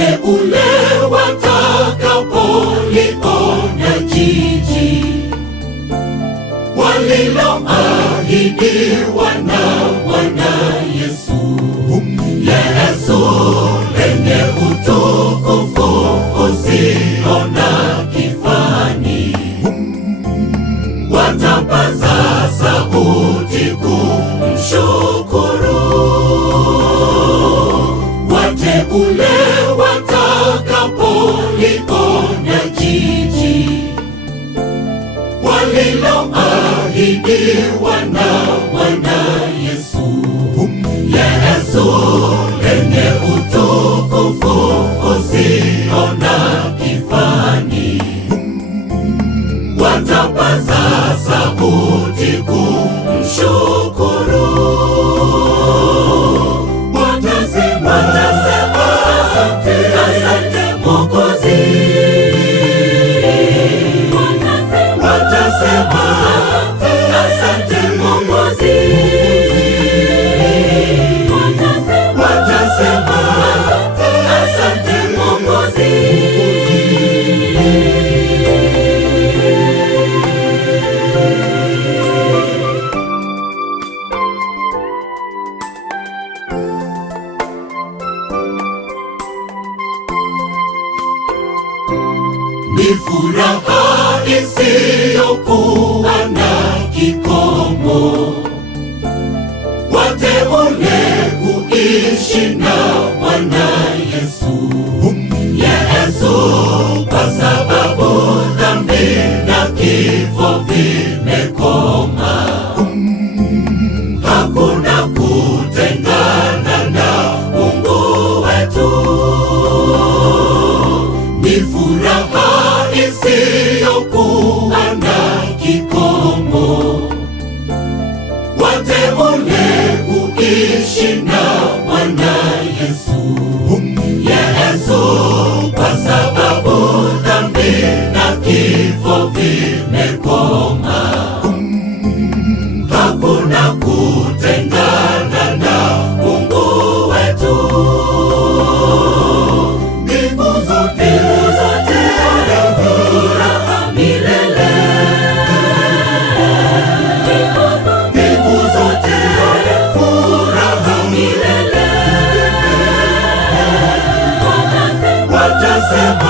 wateule watakapoliona jiji waliloahidiwa na Bwana Yesu, Yesu lenye utukufu usio na kifani, watapaza sauti kumshukuru. Wateule watakapoliona jiji waliloahidiwa na Bwana Yesu, Yesu lenye utukufu usio na kifani, watapaza sauti kumshukuru. Watasema asante, asante Mwokozi. Watasema asante Mwokozi. Watasema asante Mwokozi. Ni furaha isiyokuwa na kikomo, wateule kuishi na Bwana Yesu, Yesu, kwa sababu dhambi na kifo vimekoma. Hakuna kutengana na Mungu wetu. Ni furaha isiyokuwa na kikomo, wateule kuishi na Bwana Yesu, Yesu, kwa sababu dhambi na kifo vimekoma. Hakuna kutengana na Mungu wetu. Mbingu zote furaha milele. Mbingu zote furaha milele. Watasema